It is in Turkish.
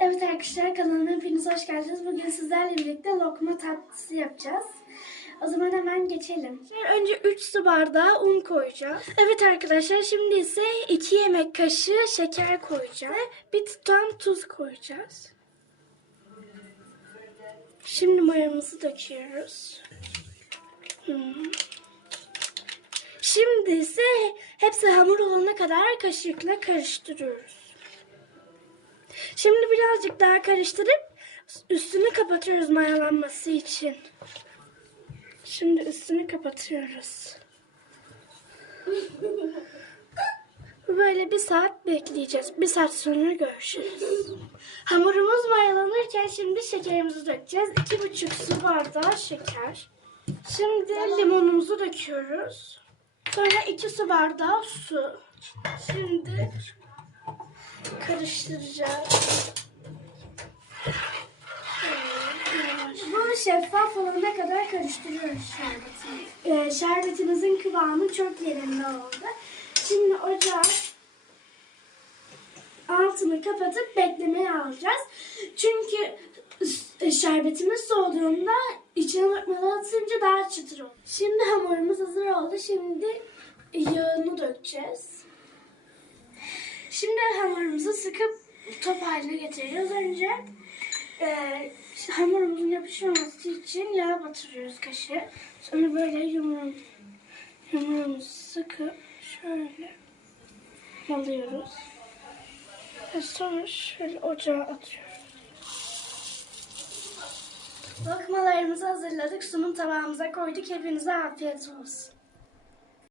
Evet arkadaşlar kanalıma hepiniz hoş geldiniz. Bugün sizlerle birlikte lokma tatlısı yapacağız. O zaman hemen geçelim. Önce 3 su bardağı un koyacağız. Evet arkadaşlar şimdi ise 2 yemek kaşığı şeker koyacağız. Bir tutam tuz koyacağız. Şimdi mayamızı döküyoruz. Hmm. Şimdi ise hepsi hamur olana kadar kaşıkla karıştırıyoruz. Şimdi birazcık daha karıştırıp üstünü kapatıyoruz mayalanması için. Şimdi üstünü kapatıyoruz. Böyle bir saat bekleyeceğiz. Bir saat sonra görüşürüz. Hamurumuz mayalanırken şimdi şekerimizi dökeceğiz. İki buçuk su bardağı şeker. Şimdi limonumuzu döküyoruz. Sonra iki su bardağı su. Şimdi karıştıracağız. Bu şeffaf olana kadar karıştırıyoruz şerbetini. Ee, şerbetimizin kıvamı çok yerinde oldu. Şimdi ocağa altını kapatıp beklemeye alacağız. Çünkü şerbetimiz soğuduğunda içine lokmaları atınca daha çıtır olur. Şimdi hamurumuz hazır oldu. Şimdi yağını dökeceğiz. Şimdi hamurumuzu sıkıp top haline getireceğiz. Önce e, hamurumuzun yapışmaması için yağ batırıyoruz kaşığı. Sonra böyle yumruğum, yumruğumuzu sıkıp şöyle alıyoruz. Ve sonra şöyle ocağa atıyoruz. Lokmalarımızı hazırladık. Sunum tabağımıza koyduk. Hepinize afiyet olsun.